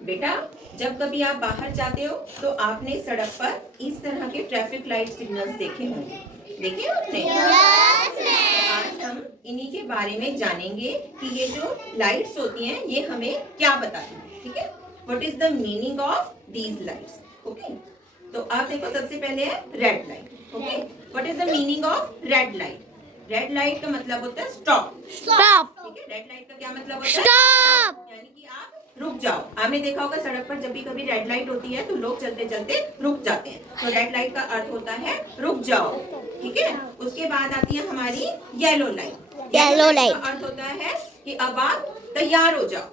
बेटा, जब कभी आप बाहर जाते हो तो आपने सड़क पर इस तरह के ट्रैफिक लाइट सिग्नल्स देखे होंगे। देखे आपने? तो आज हम इन्हीं के बारे में जानेंगे कि ये जो लाइट्स होती हैं ये हमें क्या बताती हैं। ठीक है, what is the meaning of these lights. Okay, तो आप देखो, सबसे पहले है red light. Okay, what is the meaning of red light? Red light का मतलब होता है स्टॉप। स्टॉप। ठीक है, रेड लाइट का क्या मतलब होता है? स्टॉप यानी कि आप रुक जाओ। आपने देखा होगा सड़क पर जब भी कभी रेड लाइट होती है तो लोग चलते चलते रुक जाते हैं, तो रेड लाइट का अर्थ होता है रुक जाओ। ठीक है, उसके बाद आती है हमारी येलो लाइट। येलो लाइट का अर्थ होता है कि अब आप तैयार हो जाओ।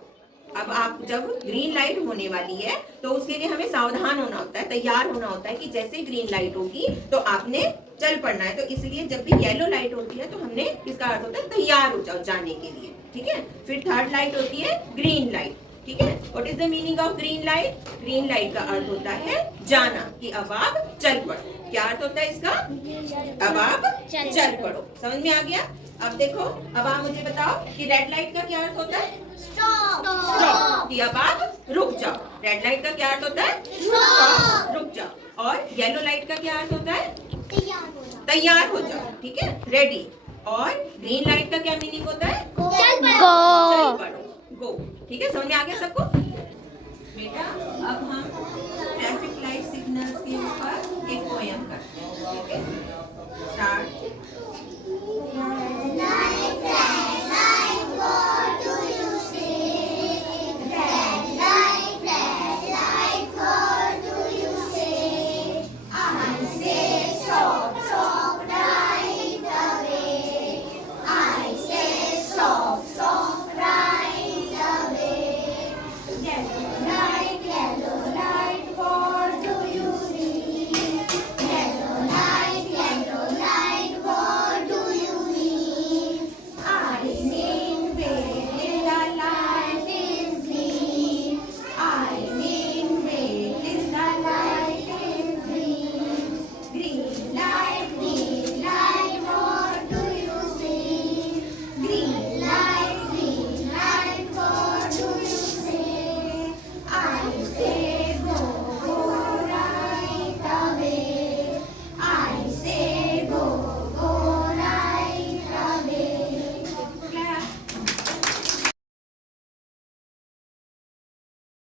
अब आप जब ग्रीन लाइट होने वाली है तो उसके लिए हमें सावधान होना होता है, तैयार होना होता है कि जैसे ग्रीन लाइट होगी तो आपने चल पड़ना है। तो इसलिए जब भी येलो लाइट होती है तो हमने इसका अर्थ होता है तैयार हो जाओ जाने के लिए। ठीक है, फिर थर्ड लाइट होती है ग्रीन लाइट। ठीक है, what is the meaning of green light? Green light का अर्थ होता है जाना, कि अब आप चल पड़ो। क्या अर्थ होता है इसका? अब आप चल पड़ो। समझ में आ गया? अब देखो, अब आप मुझे बताओ कि रेड लाइट का क्या अर्थ होता है? स्टॉप, कि अब आप रुक जाओ। रेड लाइट का क्या अर्थ होता है? स्टॉप, रुक जाओ। और येलो लाइट का क्या अर्थ होता है? तैयार हो जाओ। ठीक है, रेडी। और ग्रीन लाइट का क्या मीनिंग होता है? चल पड़ो, गो। ठीक है, समझ में आ गया सबको? बेटा, अब हम ट्रैफिक लाइट सिग्नल्स के ऊपर एक पोयम करते हैं। ठीक है, स्टार्ट।